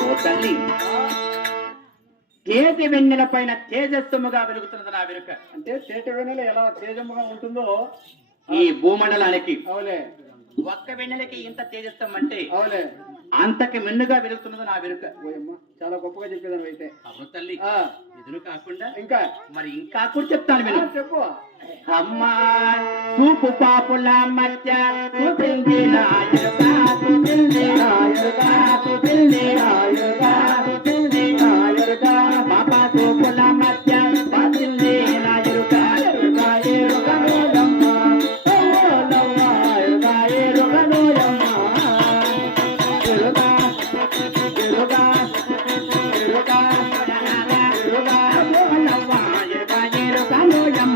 ఓ తల్లి. తేజ వెన్నెల పైన తేజస్సుముగా వెలుగుతున్నది నా వెనుక. అంటే తేట వెన్నెల ఎలా తేజముగా ఉంటుందో ఈ భూమండలానికి అవులే ఒక్క వెన్నెలకి ఇంత తేజస్సం అంటే అవులే అంతకి మిన్నుగా వెలుగుతున్నది నా వెనుక. చాలా గొప్పగా చెప్పేదాన్ని అయితే. అవును తల్లి ఎదురు కాకుండా ఇంకా? మరి ఇంకా కూడా చెప్తాను విను. చెప్పు. అమ్మా చూపు పాపుల మధ్య చూపింది నాయక చూపింది నాయక చూపింది నాయక.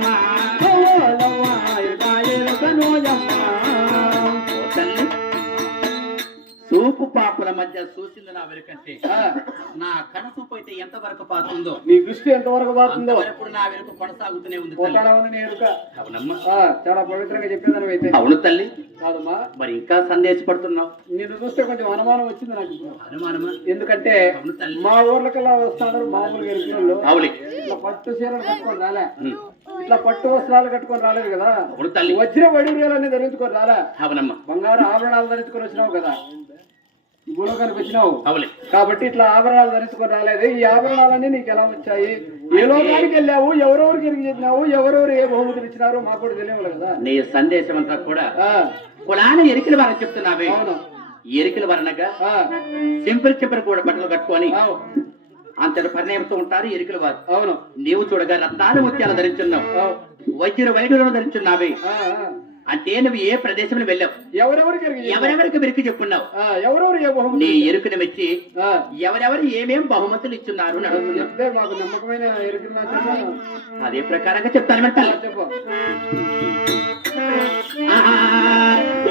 মা పాపుల మధ్య చూసింది నా వెనుకంటే. నా కనసూపు అయితే ఎంత వరకు పాతుందో నీ దృష్టి ఎంతవరకు పోతుందో అంతవరకు నా వెనుక కొనసాగుతూనే ఉంది అవునమ్మా. చాలా పవిత్రంగా చెప్పేదాన్ని అయితే. అవును తల్లి. కాదమ్మా. మరి ఇంకా సందేశపడుతున్నావు? నిన్ను చూస్తే కొంచెం అనుమానం వచ్చింది నాకు అనుమానమా? ఎందుకంటే మా ఊర్లకల్లా వస్తాడు మామూలుగా అవులే. ఇట్లా పట్టు చీరలు కట్టుకొని రాలే. ఇట్లా పట్టు వస్త్రాలు కట్టుకొని రాలేదు కదా. వజ్ర వడివేలన్నీ ధరించుకొని రాలే. అవునమ్మా. బంగారు ఆభరణాలు ధరించుకొని వచ్చినావు కదా. భూలోకానికి వచ్చినావు అవులే. కాబట్టి ఇట్లా ఆభరణాలు ధరించుకొని రాలేదు. ఈ ఆభరణాలన్నీ నీకు ఎలా వచ్చాయి? ఏ లోకానికి వెళ్ళావు? ఎవరెవరికి చెప్పినావు? ఎవరెవరు ఏ బహుమతులు ఇచ్చినారో మాకు కూడా తెలియదు కదా. నీ సందేశం అంతా కూడా ఆ, కులాన్ని ఎరికల వారని చెప్తున్నావే. అవును. ఎరికల వరణగా సింపుల్ చింపుల్ కూడా బట్టలు కట్టుకొని అంతటి పరిణయంతో ఉంటారు ఎరికల వారు. అవును. నీవు చూడగా రత్నాలు ముత్యాలు ధరించున్నావు. వైద్యులు వైద్యులను ధరించున్నావే. అంటే నువ్వు ఏ ప్రదేశంలో వెళ్ళావు? ఎవరెవరికి? ఎవరెవరికి వెరికి చెప్పున్నావు ఎవరెవరు ఏ నీ ఎరుకుని మెచ్చి ఎవరెవరు ఏమేం బహుమతులు ఇచ్చున్నారు అని చెప్తాను అదే ప్రకారంగా చెప్తాను మెట్టాలి చెప్పు.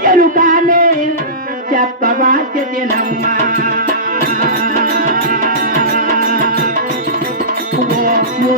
ఎరుకానే ఓ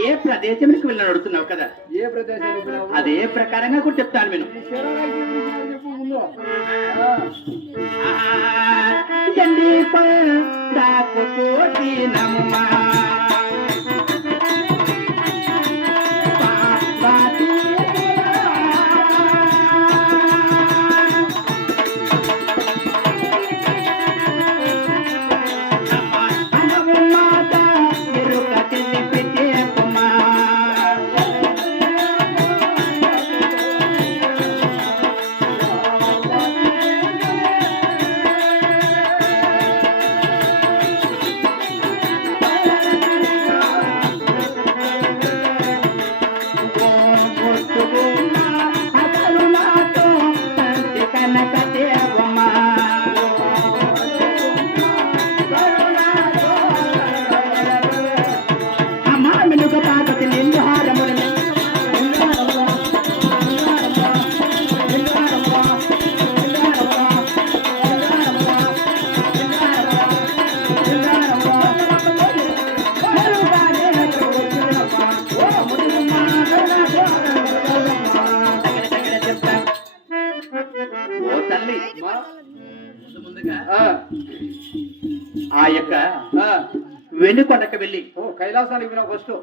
ఏ ప్రదేశానికి వెళ్ళి అడుగుతున్నావు కదా? ఏ ప్రదేశానికి? అదే ప్రకారంగా కూడా చెప్తాను నేను. ఈ శరీరానికి ఏం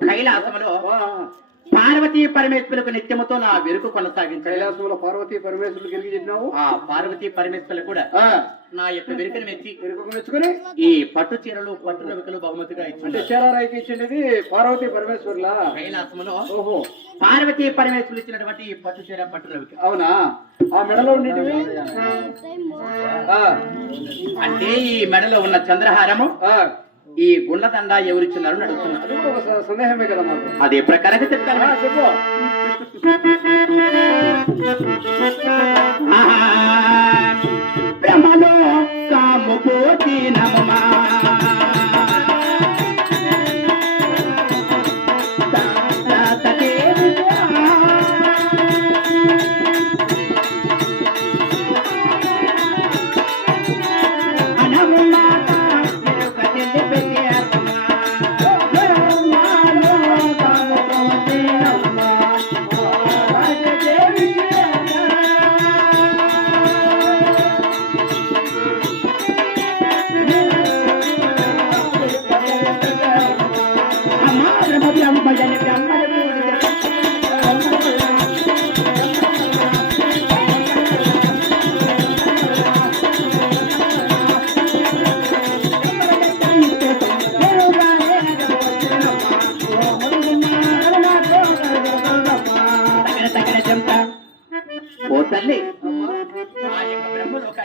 కైలాసములో పార్వతీ పరమేశ్వరులకు నిత్యముతో నా వెరుకు కొనసాగించాలి కైలాసంలో పార్వతీ పరమేశ్వరుడు గిరిగి చెప్పినావు? ఆ పార్వతీ పరమేశ్వరులు కూడా నా యొక్క వెరుకను మెచ్చి మెచ్చుకొని? ఈ పట్టు చీరలు పట్టు రవికలు బహుమతిగా ఇచ్చింది చేరారాయికి ఇచ్చింది పార్వతీ పరమేశ్వరులా? కైలాసములో ఓహో. పార్వతీ పరమేశ్వరులు ఇచ్చినటువంటి ఈ పట్టు చీర పట్టు రవిక అవునా? ఆ మెడలో ఉండేటివి అంటే ఈ మెడలో ఉన్న చంద్రహారము ఈ గుండ్లదండ ఎవరిచ్చినారు అని అడుగుతున్నారు సందేహమే కదా అదే ప్రకారంగా చెప్తాను చెప్పు.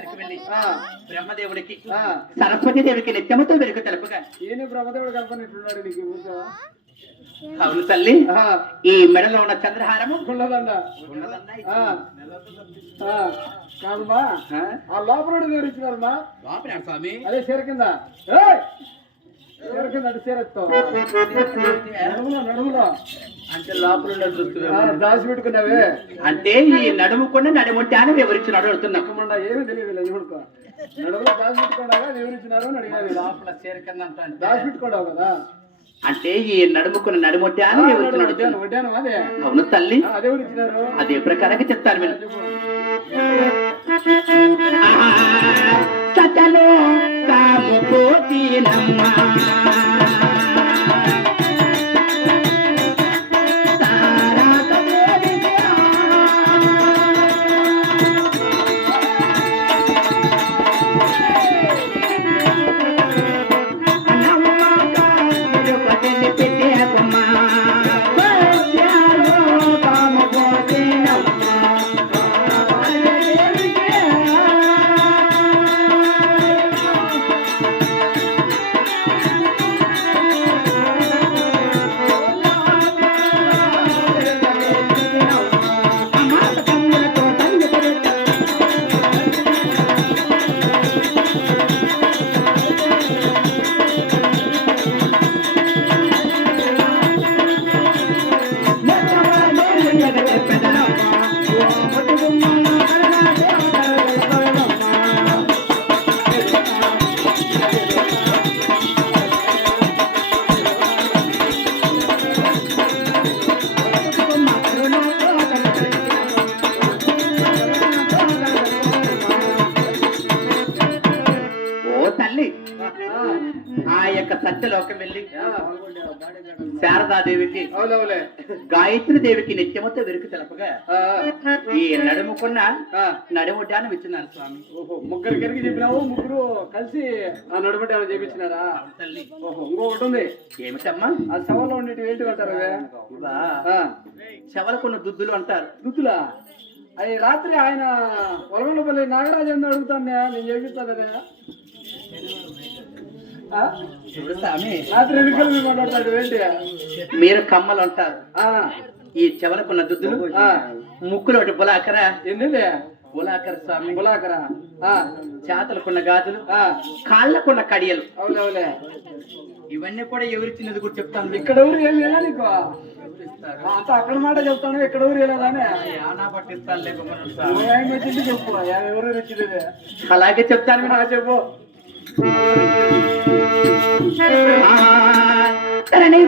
బ్రహ్మలోకానికి వెళ్ళి బ్రహ్మదేవుడికి ఆ. సరస్వతి దేవికి నిత్యముతో వెనుక తెలుపుగా. ఈయన బ్రహ్మదేవుడు కనపడినట్టున్నాడు నీకు. అవును తల్లి ఆ, ఈ మెడలో ఉన్న చంద్రహారము గుండదండ గుండ్రదండ ఆ, ఆ, కాదమ్మా ఆ? ఆ లోపల ఎవరు ఇచ్చినారమ్మా లోపల స్వామి? అదే చీర కింద. ఏయ్! చీర కింద అటు. నడుములో. నడుములో. అంటే లోపల దాచి పెట్టుకున్నావే? అంటే ఈ నడుముకున్న నడుముంటే అని వివరించినాడు అడుగుతున్నా. ఏమీ తెలియదు ఇవ్వడుకో నడుములో దాచి అని అడిగాను లోపల చీర కింద అంతా అంటే. దాచి పెట్టుకోండావు కదా? అంటే ఈ నడుముకున్న నడుముంటే అని వివరించినాడు అవును తల్లి. అదే ప్రకారంగా చెప్తాను మీరు? చెప్పు. సతలో కాము పోతీనమ్మా శారదాదేవికి గాయత్రి దేవికి నిత్యమతో వెరుకు తెలపగా ఈ నడుముకున్న ఆ. నడుము ధ్యానం ఇచ్చినారు స్వామి. ఓహో ముగ్గురు కిరికి చెప్పినావు ముగ్గురు కలిసి ఆ నడుమటి ఏమైనా చేపించినారా తల్లి. ఓహో ఇంకొకటి ఉంది. ఏమిటమ్మా? ఆ శవంలో ఉండేటి ఏంటి అంటారు చెవలకున్న దుద్దులు అంటారు. దుద్దులా? అవి రాత్రి ఆయన పొలంలోపల్లి నాగరాజు అని అడుగుతాను నేను? చేపిస్తాను మీరు కమ్మలు అంటారు. ఆ, ఈ చెవలకున్న దుద్దులు ఆ. ముక్కులు ఒకటి బులాకర. ఎన్నిది బులాకర స్వామి. గులాకరా ఆ, చేతలకున్న గాజులు. ఆ, కాళ్ళకున్న కడియలు. అవులే ఇవన్నీ కూడా ఎవరిచ్చినది కూడా చెప్తాను ఇక్కడ ఊరు ఏం లేదా నీకు ఆ, అంతా అక్కడ మాట చెప్తాను ఇక్కడ ఊరు యానా పట్టిస్తాను లేకపోతే చెప్పు ఎవరు అలాగే చెప్తాను. చెప్పు. ఆ, తరణి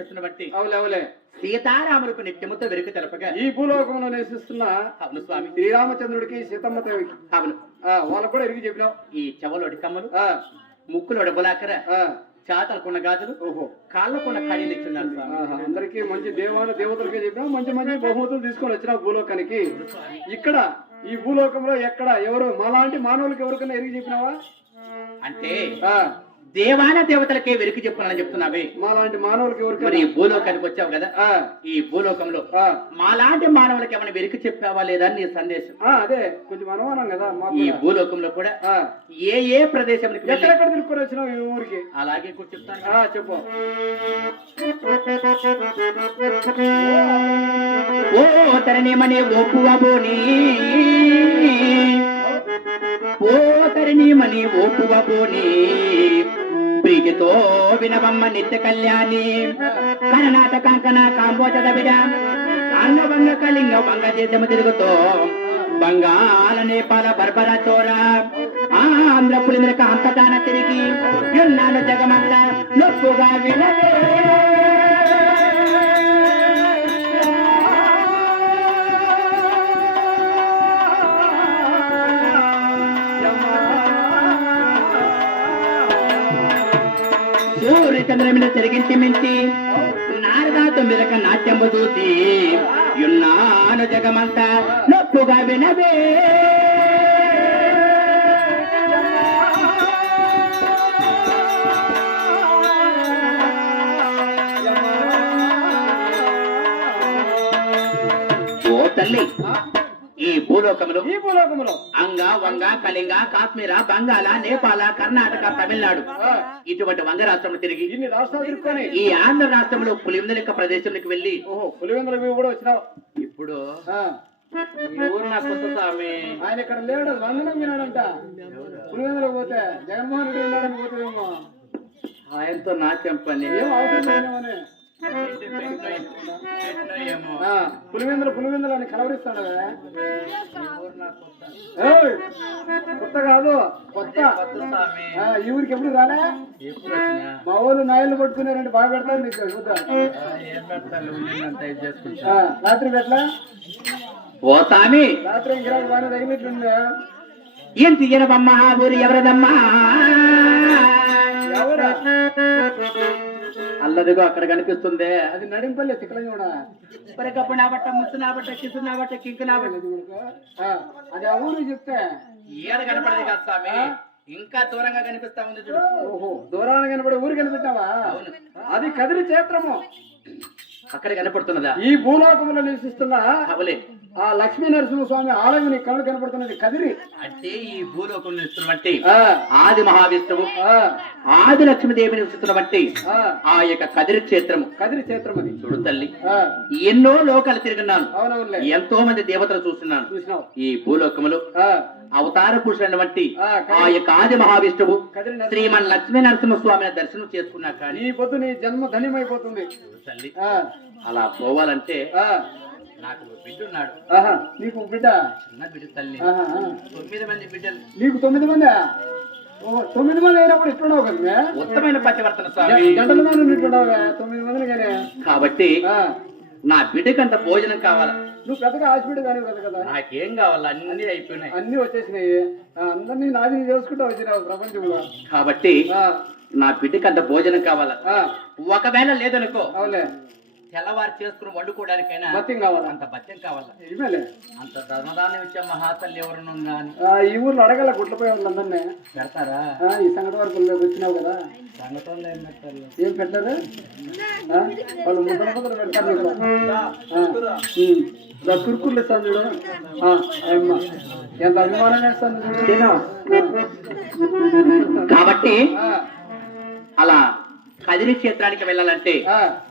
పరిపాలన చేస్తున్న బట్టి అవులే అవులే. సీతారాములకు నిత్యముతో వెరుకు తెలపగా ఈ భూలోకంలో నివసిస్తున్న అవును స్వామి. శ్రీరామచంద్రుడికి సీతమ్మ దేవికి. అవును. వాళ్ళకు కూడా ఎరిగి చెప్పినావు. ఈ చెవలోడి కమ్మలు ఆ, ముక్కులోడి బులాకర ఆ, చాతలకున్న గాజులు ఓహో. కాళ్ళకున్న ఖాళీలు ఇచ్చున్నారు అందరికీ మంచి దేవాన దేవతలకే చెప్పినావు మంచి మంచి బహుమతులు తీసుకొని వచ్చినావు భూలోకానికి. ఇక్కడ ఈ భూలోకంలో ఎక్కడ ఎవరు మాలాంటి మానవులకి ఎవరికైనా ఎరిగి చెప్పినావా? అంటే ఆ, దేవాన దేవతలకే వెరికి చెప్పునని చెప్తున్నావే. మాలాంటి మానవులకి మరి ఎవరికైనా ఈ భూలోకానికి వచ్చావు కదా? ఆ, ఈ భూలోకంలో మాలాంటి మానవులకి ఏమైనా వెరికి చెప్పావా లేదా నీ సందేశం. ఆ, అదే కొంచెం అనుమానం కదా ఈ. భూలోకంలో కూడా ఏ ఏ వెళ్ళి ఎక్కడెక్కడ తిరుక్కొని వచ్చినావు ఈ ఊరికి? అలాగే కూడా చెప్తాను. చెప్పు. ఓ తరణిమని ఓపువబోని ఓ తరణిమని ఓపువబోని ప్రీతితో వినవమ్మ నిత్య కళ్యాణి. కర్ణాటక కంకణ కాంబోజ విడ అంగవంగ కళింగ వంగ దేశము తిరుగుతో. బంగాళ నేపాల బర్బర చోర. ఆంధ్ర పులిమిరక అంతటాన తిరిగి. ఎన్నాళ్ళు జగమంత నొప్పుగా వినలే సూర్య చంద్రమిన తిరిగించి మించి నారదా తొమ్మిదక నాట్యంబు చూసి యున్నాను జగమంతా నొప్పుగా వినవే. ఓ తల్లి భూలోకములో. ఈ భూలోకంలో అంగ వంగ కళింగ కాశ్మీర బంగాళ నేపాల కర్ణాటక తమిళనాడు. ఇటువంటి వంగ రాష్ట్రంలో తిరిగి ఇన్ని రాష్ట్రాలు తిరుక్కొని ఈ ఆంధ్ర రాష్ట్రంలో పులివెందులక ప్రదేశంలోకి వెళ్ళి ఓహో పులివెందుల మేము కూడా వచ్చినావు. ఇప్పుడు ఆ, ఈ ఊరు నాకు కొత్త స్వామి. ఆయన ఇక్కడ లేడు వందనం వినాడంట పులివెందులకు పోతే జగన్మోహన్ రెడ్డి పోతేమో ఆయనతో నాట్యం పని ఏం అవసరం పులివెందులు పులివెందులు అని కలవరిస్తాడు కదా. కొత్త కాదు కొత్త. ఈ ఊరికి ఎప్పుడు రాలే? మా ఊళ్ళు నాయలు పట్టుకున్నారంటే బాగా పెడతారు నీకు చూద్దా రాత్రి పెట్టలా ఓ స్వామి. రాత్రి ఇంక బాగా తగిలిట్లుంది ఏం తీయనవమ్మా ఊరు ఎవరదమ్మా? ఎవరా? అల్లదిగో అక్కడ కనిపిస్తుంది. అది నడింపల్లె చిక్కలం కూడా కప్పు నా బట్ట ముత్తు నా బట్ట కిసు నా బట్ట కింకు నా బట్ట. ఆ, అది ఆ ఊరు చెప్తే. ఏడ కనపడదు కదా స్వామి? ఇంకా దూరంగా కనిపిస్తా ఉంది చూడు. ఓహో దూరాన కనబడే ఊరు కనిపెట్టావా అవును. అది కదిరి క్షేత్రము. అక్కడ కనపడుతున్నదా? ఈ భూలోకములో నివసిస్తున్న అవలే. ఆ లక్ష్మీ నరసింహస్వామి ఆలయం నీ కళ్ళు కనపడుతున్నది కదిరి. అంటే ఈ భూలోకం ఆ, ఆది మహావిష్ణువు ఆ, ఆది లక్ష్మీదేవి నివసిస్తున్నబట్టి ఆ, ఆ యొక్క కదిరి క్షేత్రము. కదిరి క్షేత్రం అది చూడు తల్లి ఎన్నో లోకాలు తిరిగినాను ఎంతో మంది దేవతలు చూస్తున్నాను. ఈ భూలోకములు ఆ, అవతార పురుషుడైనటువంటి ఆ, ఆ యొక్క ఆది మహావిష్ణువు నరసింహ శ్రీమన్ లక్ష్మీ నరసింహస్వామిని దర్శనం చేసుకున్నా కానీ పొద్దు నీ జన్మ ధన్యమైపోతుంది. తల్లి అలా పోవాలంటే నాకు బిడ్డ ఉన్నాడు ఆహా నీకు బిడ్డ? చిన్న బిడ్డ తల్లి. ఆహా, ఆ. తొమ్మిది మంది బిడ్డలు. నీకు తొమ్మిది మంది? తొమ్మిది మంది అయినప్పుడు ఇట్లున్నావు కదా ఉత్తమైన పతివర్తన స్వామి. గంటల మంది తొమ్మిది మందిని కానీ కాబట్టి నా బిడ్డకంత భోజనం కావాలా? నువ్వు పెద్దగా హాస్పిటల్ కానీ కదా కదా? నాకేం కావాలా? అన్ని అయిపోయినాయి. అన్ని వచ్చేసినాయి. అందరినీ నాది చేసుకుంటూ వచ్చినావు ప్రపంచంలో. కాబట్టి ఆ, నా బిడ్డకి అంత భోజనం కావాలా? ఆ, ఒకవేళ లేదనుకో అవులే తెల్లవారు చేసుకుని వండుకోవడానికైనా బత్యం కావాలా? అంత బత్యం కావాలా? ఇవేలే అంత ధర్మదానం ఇచ్చే మహాతల్లి ఎవరైనా ఉందా అని ఆ, ఈ ఊర్లో అడగల గుట్లపోయి వాళ్ళందరినీ పెడతారా? ఆ, ఈ సంగతి వరకు వచ్చినావు కదా? సంగతంలో ఏం పెట్టారు ఏం పెట్టారు? వాళ్ళు ముద్దలు ముద్దలు పెడతారు కురుకుర్లు ఇస్తాను చూడు. ఎంత అభిమానం చేస్తాను. కాబట్టి అలా కదిరి క్షేత్రానికి వెళ్ళాలంటే.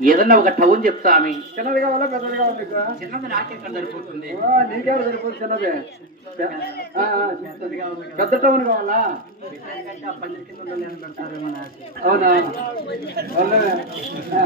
ఏదన్నా ఒక టౌన్ చెప్తా ఆమె చిన్నది కావాలా పెద్దది కావాలా చిన్నది నాకే సరిపోతుంది. సరిపోతుంది చిన్నది పెద్ద టౌన్ కావాలా? అవునా? వాళ్ళే. ఆ.